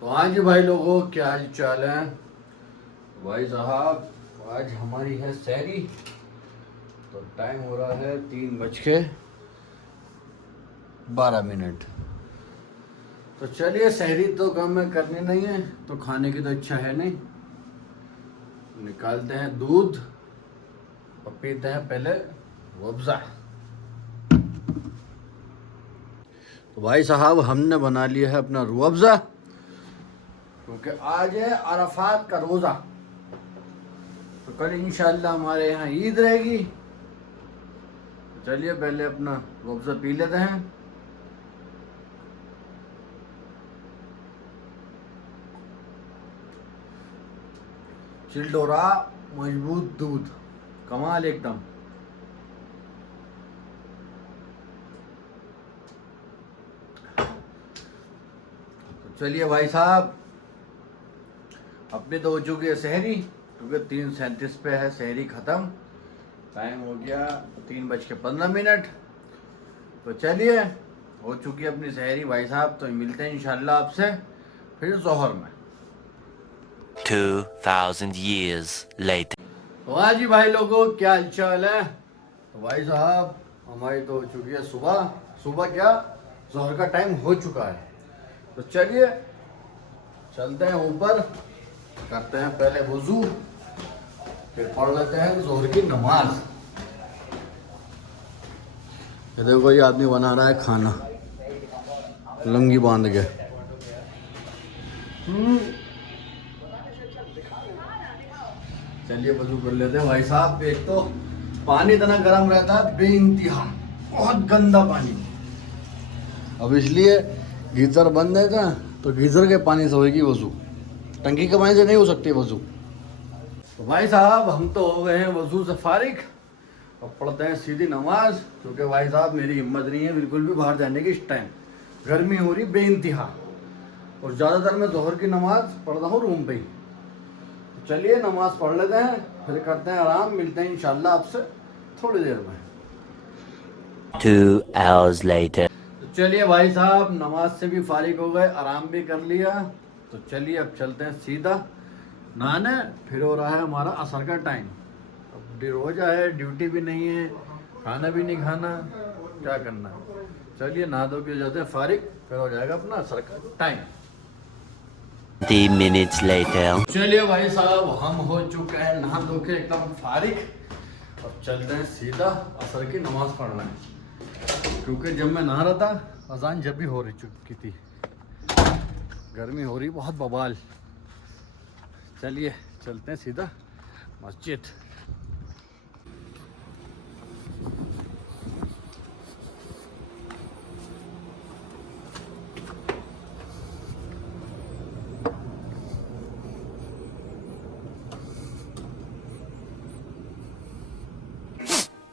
तो हाँ जी भाई लोगों, क्या हाल चाल है भाई साहब। आज हमारी है सहरी। तो टाइम हो रहा है 3:12। तो चलिए, सहरी तो कम में करनी नहीं है, तो खाने की तो इच्छा है नहीं। निकालते हैं दूध और पीते हैं पहले रूअफ़ज़ा। तो भाई साहब, हमने बना लिया है अपना रूअफ़ज़ा, क्योंकि आज है अरफात का रोज़ा। तो कल इंशाल्लाह हमारे यहाँ ईद रहेगी। चलिए पहले अपना रूअफ़ज़ा पी लेते हैं। चिल्डोरा मजबूत दूध, कमाल एकदम। तो चलिए भाई साहब, अपनी तो हो चुकी है सहरी, क्योंकि 3:37 पे है सहरी ख़त्म। टाइम हो गया 3:15। तो चलिए, हो चुकी है अपनी सहरी भाई साहब। तो मिलते हैं इंशाल्लाह आपसे फिर जोहर में। 2000 years later. तो हाँ जी भाई लोगों, क्या हालचाल है। तो भाई साहब, हमारी तो हो चुकी है सुबह। सुबह क्या, जोहर का टाइम हो चुका है। तो चलिए चलते हैं ऊपर, करते हैं पहले वुजू, फिर पढ़ लेते हैं जोहर की नमाज। ये देखो, ये आदमी बना रहा है खाना लंगी बांध के। चलिए वजू कर लेते हैं भाई साहब। एक तो पानी इतना गर्म रहता है बेइंतहा, बहुत गंदा पानी। अब इसलिए गीजर बंद है था, तो गीजर के पानी से होगी वजू, टंकी के पानी से नहीं हो सकती वजू। तो भाई साहब, हम तो हो गए हैं वजू से फारिग। अब पढ़ते हैं सीधी नमाज, क्योंकि भाई साहब मेरी हिम्मत नहीं है बिल्कुल भी बाहर जाने की इस टाइम। गर्मी हो रही बेइंतहा, और ज़्यादातर मैं जोहर की नमाज पढ़ता हूँ रूम पे ही। तो चलिए नमाज पढ़ लेते हैं, फिर करते हैं आराम। मिलते हैं इंशाल्लाह आपसे थोड़ी देर में। 2 hours later. तो चलिए भाई साहब, नमाज से भी फारिग हो गए, आराम भी कर लिया। तो चलिए अब चलते हैं सीधा नहाने। फिर हो रहा है हमारा असर का टाइम। अब रोजा है, ड्यूटी भी नहीं है, खाना भी नहीं खाना, क्या करना। चलिए नहा धो के हो जाते हैं फारिग, फिर हो जाएगा अपना असर का टाइम। 30 minutes later. चलिए भाई साहब, हम हो चुके हैं नहा धो के एकदम फारिग। अब चलते हैं सीधा असर की नमाज पढ़ना है, क्योंकि जब मैं नहा रहा था अजान जब भी हो रही चुकी थी। गर्मी हो रही बहुत बवाल। चलिए चलते हैं सीधा मस्जिद।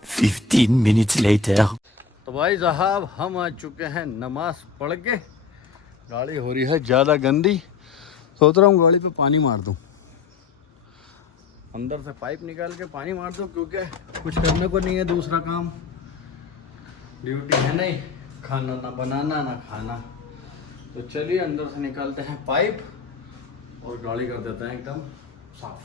Fifteen minutes later. तो भाई साहब, हम आ चुके हैं नमाज पढ़ के। गाड़ी हो रही है ज़्यादा गंदी, सोच रहा हूँ गाड़ी पे पानी मार दूँ, अंदर से पाइप निकाल के पानी मार दूँ, क्योंकि कुछ करने को नहीं है दूसरा काम। ड्यूटी है नहीं, खाना ना बनाना ना खाना। तो चलिए अंदर से निकालते हैं पाइप और गाड़ी कर देते हैं एकदम साफ।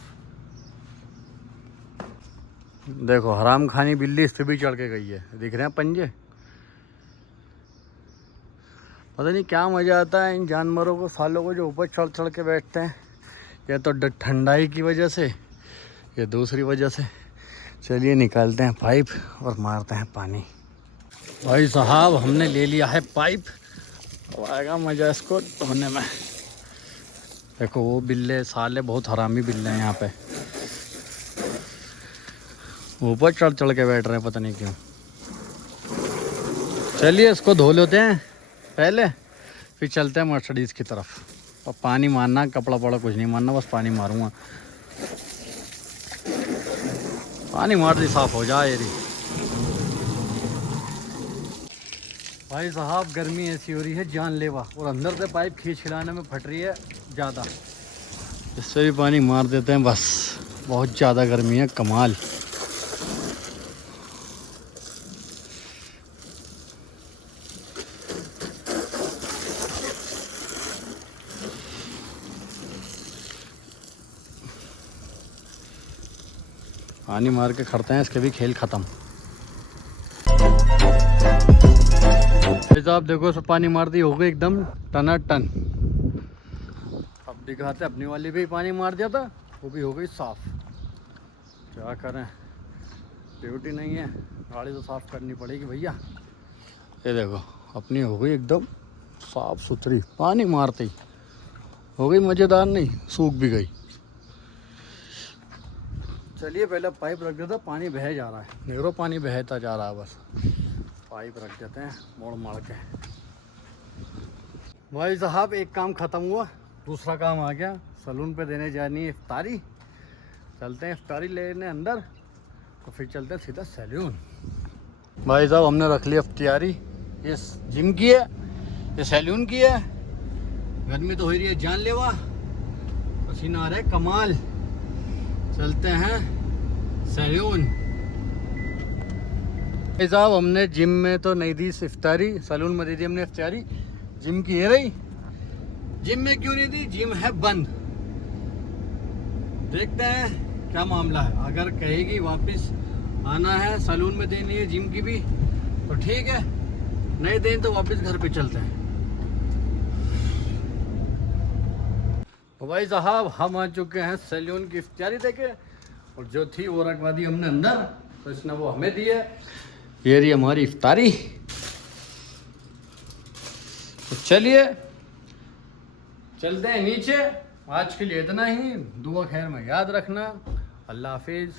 देखो, हराम खानी बिल्ली इस पे भी चढ़ के गई है, दिख रहे हैं पंजे। पता नहीं क्या मज़ा आता है इन जानवरों को, सालों को, जो ऊपर चढ़ चढ़ के बैठते हैं। या तो ठंडाई की वजह से, या दूसरी वजह से। चलिए निकालते हैं पाइप और मारते हैं पानी। भाई साहब, हमने ले लिया है पाइप, अब आएगा मज़ा इसको धोने में। देखो वो बिल्ले साले बहुत हरामी बिल्ले हैं यहाँ पे, ऊपर चढ़ चढ़ के बैठ रहे हैं, पता नहीं क्यों। चलिए इसको धो लेते हैं पहले, फिर चलते हैं मर्सिडीज़ की तरफ। और पानी मारना, कपड़ा पड़ा कुछ नहीं मारना, बस पानी मारूंगा। पानी मार दी, साफ हो जाए ये। भाई साहब, गर्मी ऐसी हो रही है जानलेवा, और अंदर से पाइप खींच खिलाने में फट रही है ज़्यादा। इससे भी पानी मार देते हैं बस, बहुत ज़्यादा गर्मी है, कमाल। पानी मार के खड़ते हैं, इसके भी खेल ख़त्म। आप देखो सब पानी मार दी, हो गई एकदम टनाटन। अब दिखाते अपनी वाली भी पानी मार दिया था, वो भी हो गई साफ। क्या करें, ड्यूटी नहीं है, गाड़ी तो साफ करनी पड़ेगी भैया। ये देखो अपनी हो गई एकदम साफ सुथरी, पानी मारते ही हो गई। मज़ेदार नहीं, सूख भी गई। चलिए पहले पाइप रख देता, पानी बह जा रहा है, नेरो पानी बहता जा रहा है। बस पाइप रख देते हैं मोड़ मार के। भाई साहब एक काम ख़त्म हुआ, दूसरा काम आ गया। सलून पे देने जानी है इफ्तारी। चलते हैं इफ्तारी लेने अंदर, तो फिर चलते हैं सीधा सैलून। भाई साहब हमने रख लिया इफ्तारी। ये जिम की है, ये सैलून की है। गर्मी तो हो रही है जानलेवा, पसीना आ रहा है कमाल। चलते हैं सैलून। भाई साहब हमने जिम में तो नहीं दी इफ्तारी, सैलून में दे दी हमने इफ्तारी। जिम की है रही, जिम में क्यों नहीं दी, जिम है बंद। देखते हैं क्या मामला है। अगर कहेगी वापस आना है, सैलून में देनी है जिम की भी, तो ठीक है, नहीं दें तो वापस घर पे चलते हैं। तो भाई साहब हम आ चुके हैं सैलून की इफ्तारी देके, और जो थी वो रखवा दी हमने अंदर, तो इसने वो हमें दी है। ये रही हमारी इफ्तारी। तो चलिए चलते हैं नीचे। आज के लिए इतना ही। दुआ खैर में याद रखना। अल्लाह हाफिज़।